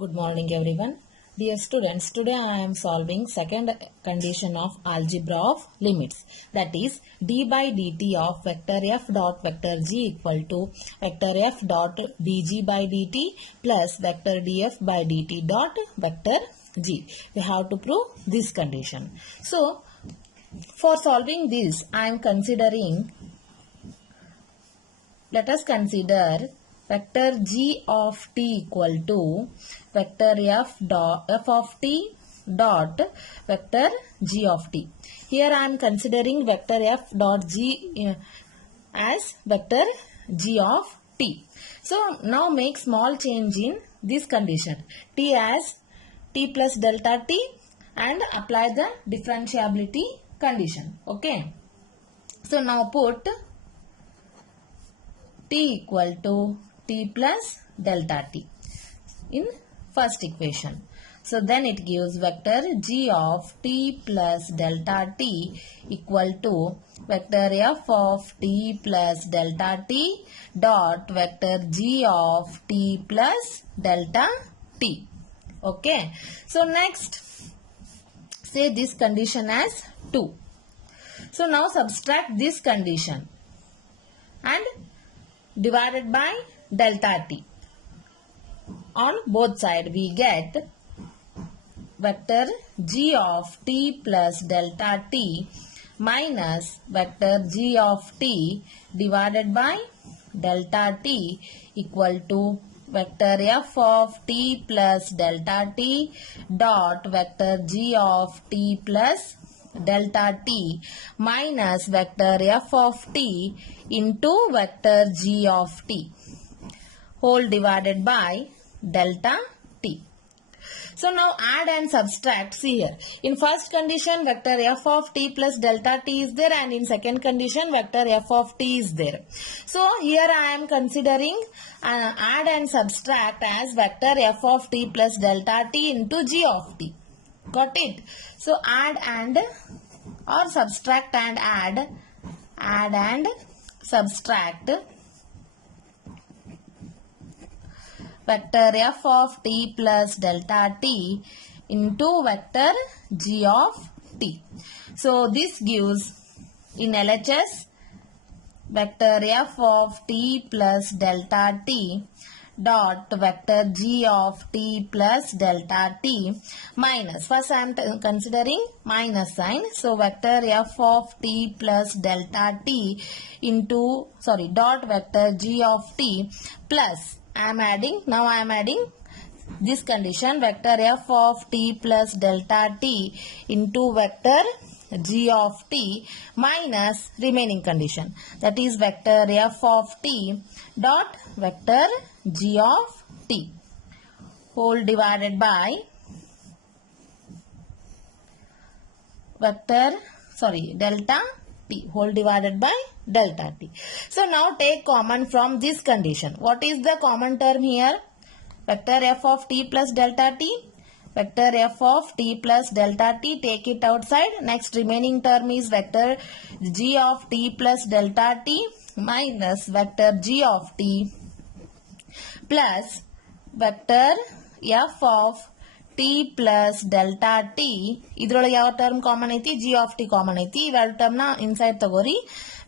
Good morning everyone. Dear students, today I am solving second condition of algebra of limits. That is d by dt of vector f dot vector g equal to vector f dot dg by dt plus vector df by dt dot vector g. We have to prove this condition. So, for solving this, I am considering, let us consider vector g of t equal to vector f of t dot vector g of t. Here I am considering vector f dot g as vector g of t. So now make small change in this condition, t as t plus delta t, and apply the differentiability condition. Okay. So now put t equal to t plus delta t in first equation. So then it gives vector g of t plus delta t equal to vector f of t plus delta t dot vector g of t plus delta t. Okay. So next, say this condition as 2. So now subtract this condition and divided by delta t. On both sides we get vector g of t plus delta t minus vector g of t divided by delta t equal to vector f of t plus delta t dot vector g of t plus delta t minus vector f of t into vector g of t whole divided by delta t. So now add and subtract. See here, in first condition vector f of t plus delta t is there, and in second condition vector f of t is there. So here I am considering add and subtract as vector f of t plus delta t into g of t. Got it? So add and or subtract and add and subtract vector f of t plus delta t into vector g of t. So this gives in LHS vector f of t plus delta t dot vector g of t plus delta t minus, first I am considering minus sign, so vector f of t plus delta t into dot vector g of t plus I am adding this condition, vector f of t plus delta t into vector g of t minus remaining condition, that is vector f of t dot vector g of t whole divided by delta t whole divided by delta t. So now take common from this condition. What is the common term here? Vector f of t plus delta t. Vector f of t plus delta t, take it outside. Next remaining term is vector g of t plus delta t minus vector g of t plus vector f of t plus delta t. Idrolaga yav term common aiti? G of t common aiti. Ivel term na inside tagori.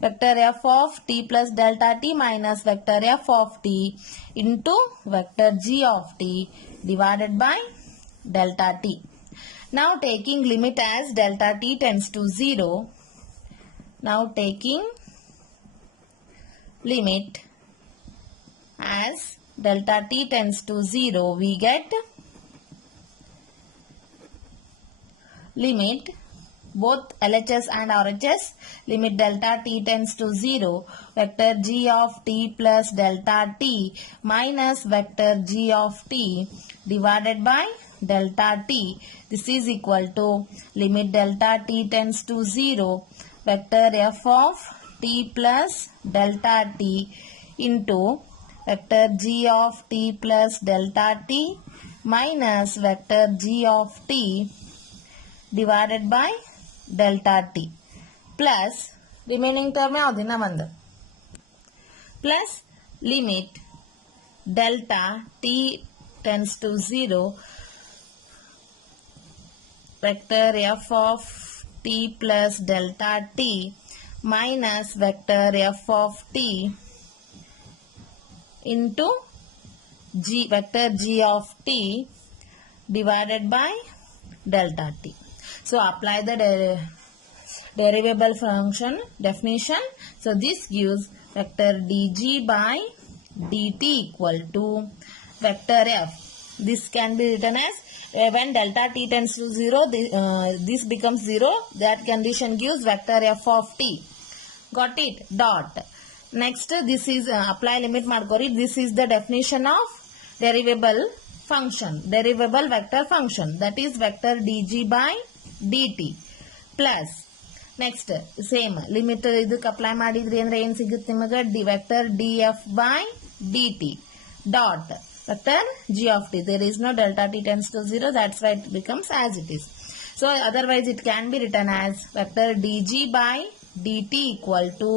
Vector f of t plus delta t minus vector f of t into vector g of t divided by delta t. Now taking limit as delta t tends to 0. Now taking limit as delta t tends to 0, we get limit both LHS and RHS, limit delta t tends to 0, vector g of t plus delta t minus vector g of t divided by delta t. This is equal to limit delta t tends to 0, vector f of t plus delta t into vector g of t plus delta t minus vector g of t divided by delta t plus remaining term yaudina vandu plus limit delta t tends to 0, vector f of t plus delta t minus vector f of t into g vector g of t divided by delta t. So apply the derivable function definition. So this gives vector dg by dt equal to vector f. This can be written as when delta t tends to 0, this becomes 0. That condition gives vector f of t. Got it? Dot. Next, this is apply limit markori. This is the definition of derivable function, derivable vector function, that is vector dg by dt plus next same limit idಕ್ಕೆ apply ಮಾಡಿದ್ರಿ ಅಂದ್ರೆ ಏನು ಸಿಗುತ್ತೆ ನಿಮಗೆ vector df by dt dot vector g of t. There is no delta t tends to 0, that's why it becomes as it is. So otherwise it can be written as vector dg by dt equal to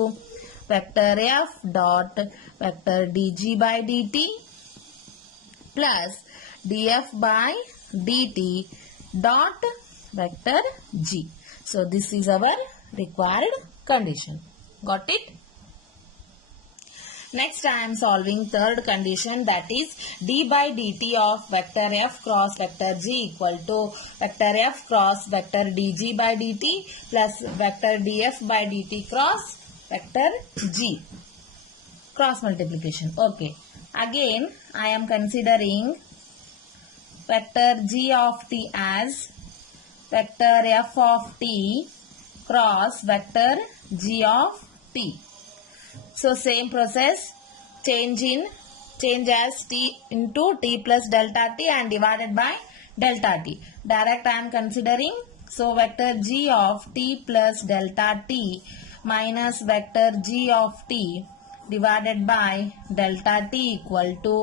vector f dot vector dg by dt plus df by dt dot vector g. So this is our required condition. Got it? Next I am solving third condition, that is d by dt of vector f cross vector g equal to vector f cross vector dg by dt plus vector df by dt cross vector g. Cross multiplication. Okay. Again I am considering vector g of t as vector f of t cross vector g of t. So same process, change as t into t plus delta t and divided by delta t. Direct I am considering, so vector g of t plus delta t minus vector g of t divided by delta t equal to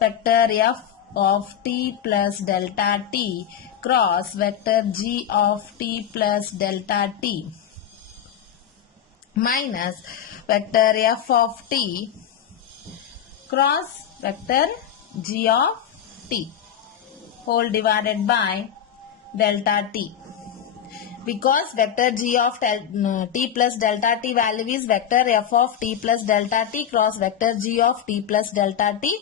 vector f of t plus delta t cross vector g of t plus delta t minus vector f of t cross vector g of t whole divided by delta t. Because vector g of t plus delta t value is vector f of t plus delta t cross vector g of t plus delta t,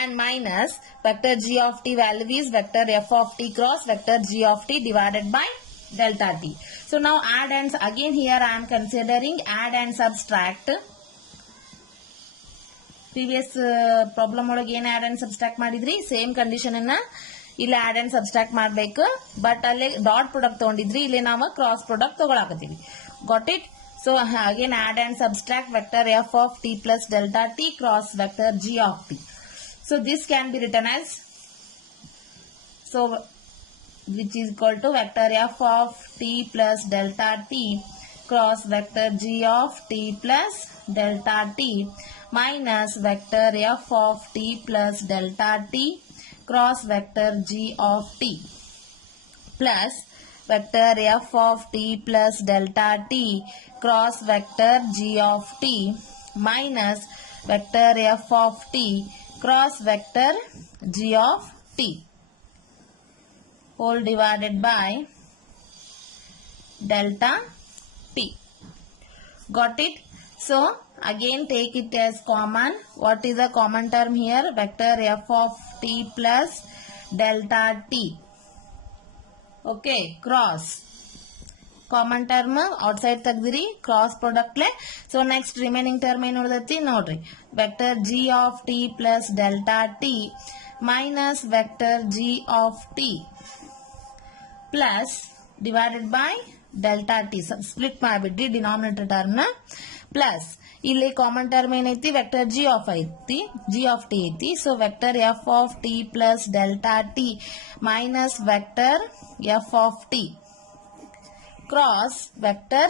and minus vector g of t value is vector f of t cross vector g of t divided by delta t. So now add and again here I am considering add and subtract. Previous problem ಒಳಗೆ ಏನು add and subtract ಮಾಡಿದ್ರಿ, same condition ಅನ್ನ ಇಲ್ಲಿ add and subtract ಮಾಡಬೇಕು, but ಅಲ್ಲಿ dot product ತಗೊಂಡಿದ್ರಿ, ಇಲ್ಲಿ ನಾವು ಕ್ರಾಸ್ ಪ್ರಾಡಕ್ಟ್ ತಗೊಳಕತ್ತೀವಿ. Got it? So again add and subtract vector f of t plus delta t cross vector g of t. So this can be written as, so which is equal to vector f of t plus delta t cross vector g of t plus delta t minus vector f of t plus delta t cross vector g of t plus vector f of t plus delta t cross vector g of t minus vector f of t cross vector g of t whole divided by delta t. Got it? So again take it as common. What is the common term here? Vector f of t plus delta t. Okay, cross common term outside tagdiri, cross product le. So next remaining term ಏನು ಉಳಿದೈತಿ ನೋಡ್ರಿ, vector g of t plus delta t minus vector g of t plus divided by delta t. Split ಮಾಡಿಬಿಡ್ರಿ denominator term ನ. Plus ಇಲ್ಲಿ common term ಏನೈತಿ, vector g of t ಐತಿ. So vector f of t plus delta t minus vector f of t cross vector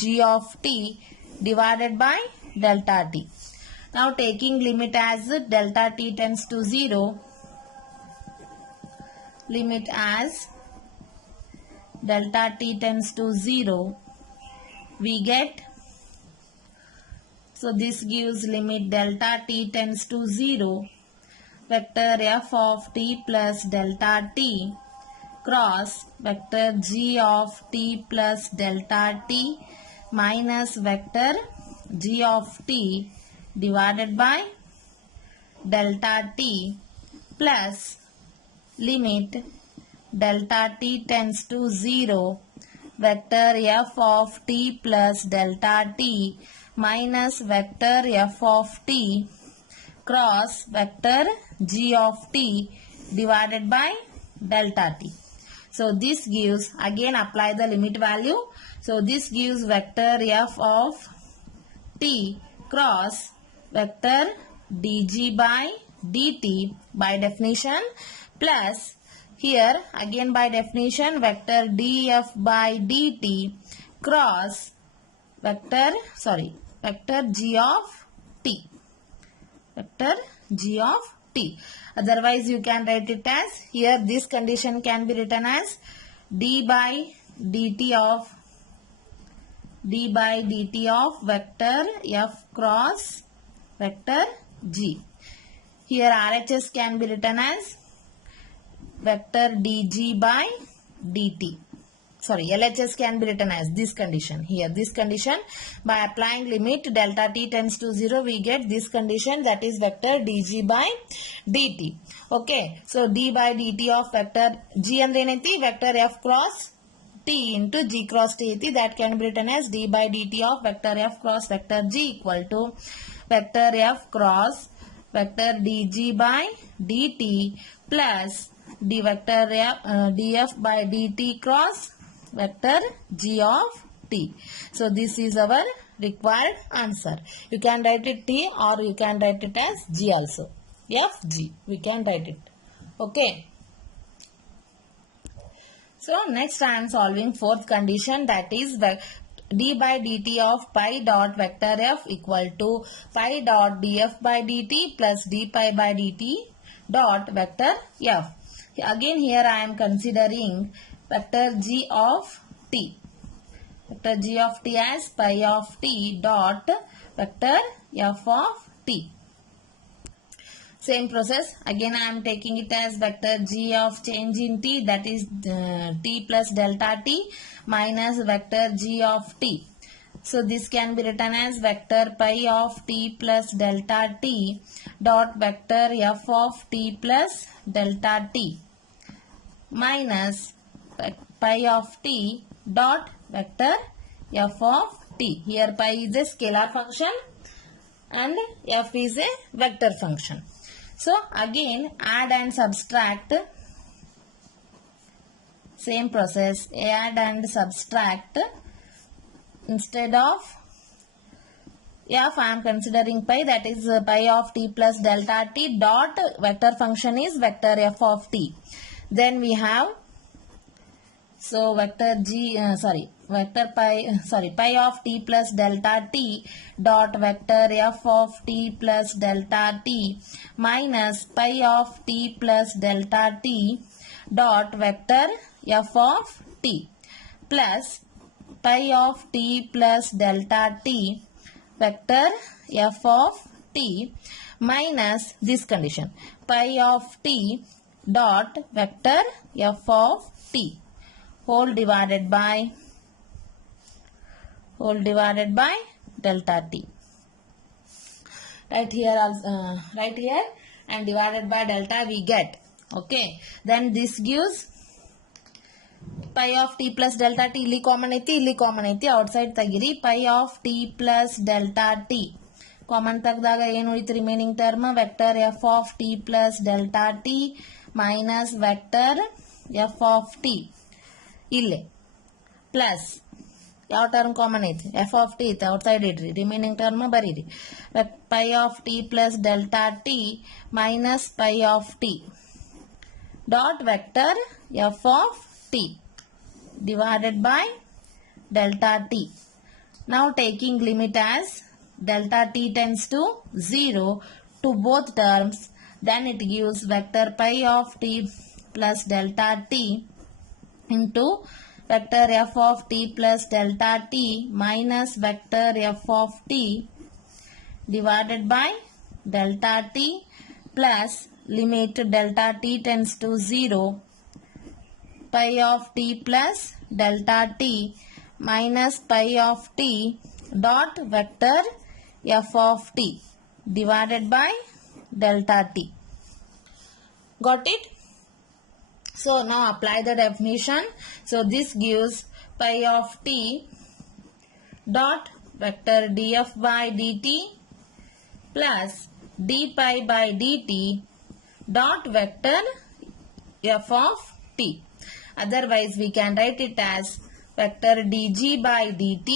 g of t divided by delta t. Now taking limit as delta t tends to 0, limit as delta t tends to 0, we get, so this gives limit delta t tends to 0, vector f of t plus delta t cross vector g of t plus delta t minus vector g of t divided by delta t plus limit delta t tends to 0 vector f of t plus delta t minus vector f of t cross vector g of t divided by delta t. So this gives, again apply the limit value. So this gives vector f of t cross vector dg by dt by definition plus here again by definition vector df by dt cross vector g of t. Vector g of t. Otherwise you can write it as, here this condition can be written as d by dt of vector f cross vector g. Here RHS can be written as vector dg by dt. Sorry, LHS can be written as this condition. Here this condition, by applying limit delta t tends to 0, we get this condition, that is vector dg by dt. Okay, so d by dt of vector g andre enaiti vector f cross t into g cross t iti, that can be written as d by dt of vector f cross vector g equal to vector f cross vector dg by dt plus d vector df by dt cross vector g of t. So this is our required answer. You can write it t or you can write it as g also. F g we can write it. Okay. So next I am solving fourth condition, that is d by dt of pi dot vector f equal to pi dot df by dt plus d pi by dt dot vector f. Again here I am considering vector g of t. Vector g of t as pi of t dot vector f of t. Same process. Again I am taking it as vector g of change in t, that is t plus delta t minus vector g of t. So this can be written as vector pi of t plus delta t dot vector f of t plus delta t minus pi of t dot vector f of t. Here pi is a scalar function and f is a vector function. So again add and subtract, same process, add and subtract. Instead of f I am considering pi, that is pi of t plus delta t dot vector function is vector f of t. Then we have, so vector pi of t plus delta t dot vector f of t plus delta t minus pi of t plus delta t dot vector f of t plus pi of t plus delta t vector f of t minus this condition, pi of t dot vector f of t whole divided by delta t. Right here and divided by delta we get. Okay, then this gives pi of t plus delta t, ಇಲ್ಲಿ common ಐತಿ outside ತೆಗಿರಿ. pi of t plus delta t common ತೆಗೆದಾಗ ಏನು ಉಳಿತು, remaining term vector f of t plus delta t minus vector f of t ಇಲ್ಲೇ plus ಯಾವ term common ಐತಿ, f of t ಐತಿ, ಔಟ್ಸೈಡ್ ಇಡ್ರಿ, ರಿಮೈನಿಂಗ್ ಟರ್ಮ್ ಬರೀರಿ. pi of t plus delta t minus pi of t dot vector f of t divided by delta t. Now taking limit as delta t tends to 0 to both terms, then it gives vector pi of t plus delta t into vector f of t plus delta t minus vector f of t divided by delta t plus limit delta t tends to 0, pi of t plus delta t minus pi of t dot vector f of t divided by delta t. Got it? So now apply the definition. So this gives pi of t dot vector df by dt plus d pi by dt dot vector f of t. Otherwise we can write it as vector dg by dt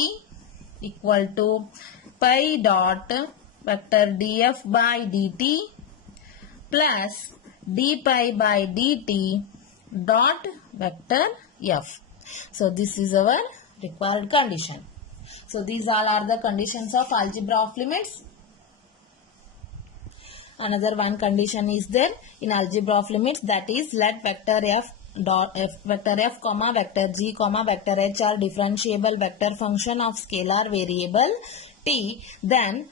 equal to pi dot vector df by dt plus d pi by dt dot vector f. So this is our required condition. So these all are the conditions of algebra of limits. Another one condition is there in algebra of limits, that is let vector f dot vector f comma vector g comma vector h are differentiable vector function of scalar variable t, then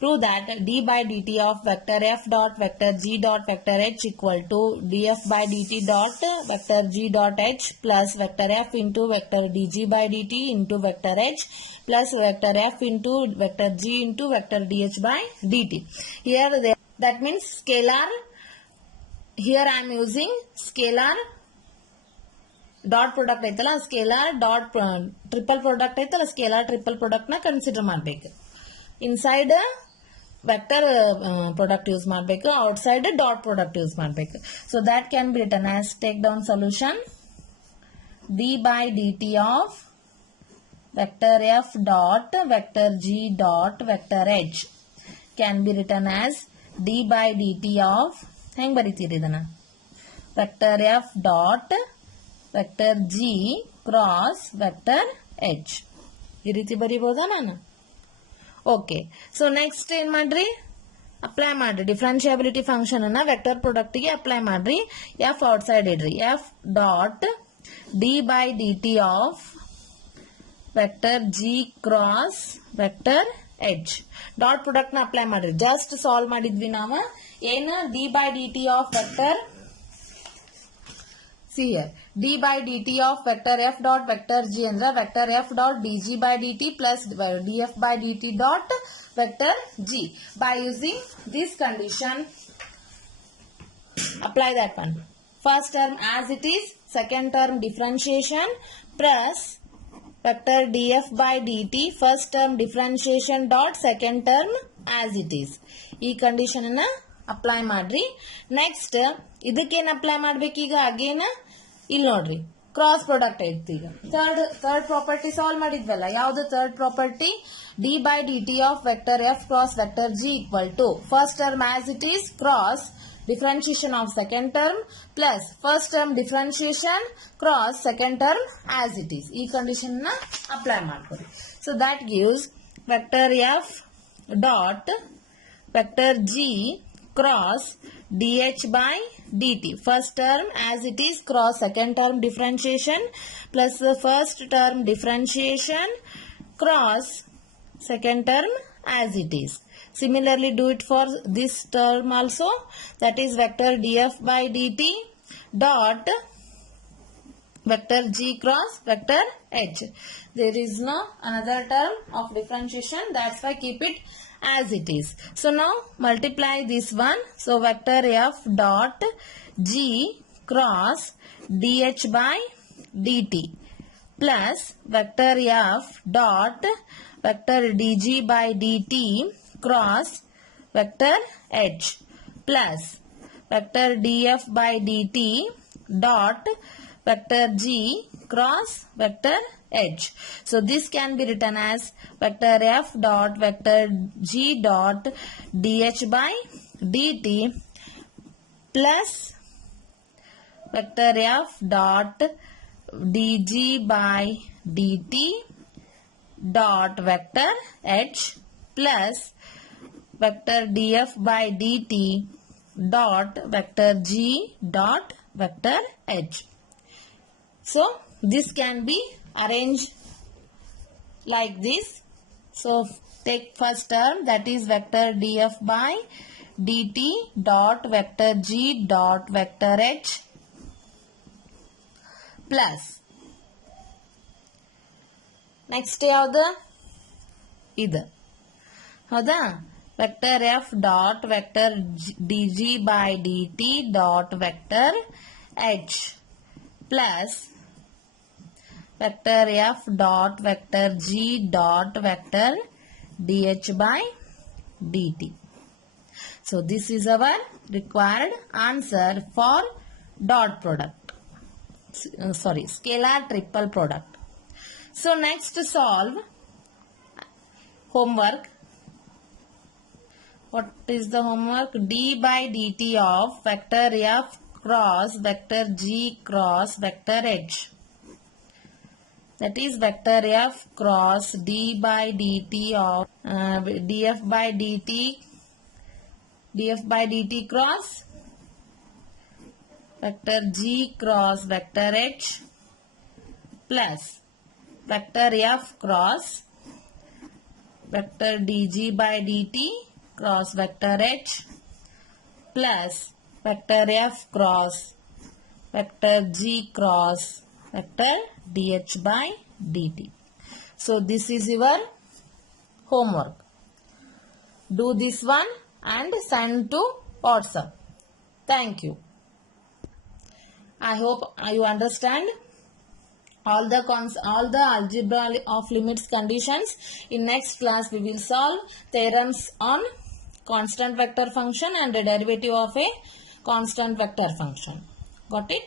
prove that d by dt of vector f dot vector g dot vector h equal to df by dt dot vector g dot h plus vector f into vector dg by dt into vector h plus vector f into vector g into vector dh by dt. Here that means scalar. Here I am using scalar dot product aitala, scalar dot triple product aitala, scalar triple product na consider ಮಾಡಬೇಕು. Inside vector product use ಮಾಡಬೇಕು, outside dot product use ಮಾಡಬೇಕು. So that can be written as, take down solution, d by dt of vector f dot vector g dot vector h can be written as d by dt of, ಹೆಂಗ್ ಬರೀತೀರಿ ಇದನ್ನ, vector f dot vector g cross vector h ಈ ರೀತಿ ಬರೀಬೋದಾ ನಾನು? Okay. So next ಏನ್ ಮಾಡ್ರಿ, apply ಮಾಡ್ರಿ differentiability function ಅನ್ನ vector product ಗೆ ಅಪ್ಲೈ ಮಾಡ್ರಿ. ಎಫ್ ಔಟ್ ಸೈಡ್ ಇಡ್ರಿ, F dot D by D T of vector G cross vector H dot product ನ ಅಪ್ಲೈ ಮಾಡ್ರಿ. ಜಸ್ಟ್ ಸಾಲ್ವ್ ಮಾಡಿದ್ವಿ ನಾವು. ಏನು D by D T of vector, see here, d by dt of vector f dot vector g andra vector f dot dg by dt plus df by dt dot vector g. By using this condition, apply that one. First term as it is, second term differentiation plus vector df by dt first term differentiation dot second term as it is. ಈ condition ಅನ್ನ apply ಮಾಡ್ರಿ. Next ಇದಕ್ಕೇನ್ apply ಮಾಡ್ಬೇಕೀಗ, again ಇಲ್ಲಿ ನೋಡ್ರಿ cross product ಐತಿ. ಈಗ third property solve ಮಾಡಿದ್ವಲ್ಲ, ಯಾವ್ದು third property, D by D T of vector F cross vector G equal to first term as it is cross differentiation of second term plus first term differentiation cross second term as it is. ಈ condition ನ apply ಮಾಡ್ಕೊಳ್ಳಿ. So that gives vector f dot vector g cross dh by dt. First term as it is cross second term differentiation plus the first term differentiation cross second term as it is. Similarly do it for this term also, that is vector df by dt dot vector g cross vector h. There is no another term of differentiation, that's why keep it as it is. So now multiply this one. So vector f dot g cross dh by dt plus vector f dot vector dg by dt cross vector h plus vector df by dt dot vector g cross vector h. So this can be written as vector f dot vector g dot dh by dt plus vector f dot dg by dt dot vector h plus vector df by dt dot vector g dot vector h. So this can be arranged like this. So take first term, that is vector df by dt dot vector g dot vector h plus next ಯಾವುದು ಇದು ಹೌದಾ vector f dot vector dg by dt dot vector h plus vector f dot vector g dot vector dh by dt. So this is our required answer for dot product. Sorry, scalar triple product. So next solve homework. What is the homework? D by dt of vector f cross vector g cross vector h. That is vector f cross d by dt of df by dt cross vector g cross vector h plus vector f cross vector dg by dt cross vector h plus vector f cross vector g cross vector dh by dt. So this is your homework. Do this one and send to WhatsApp. Thank you. I hope you understand all the algebra of limits conditions. In next class we will solve theorems on constant vector function and the derivative of a constant vector function. Got it?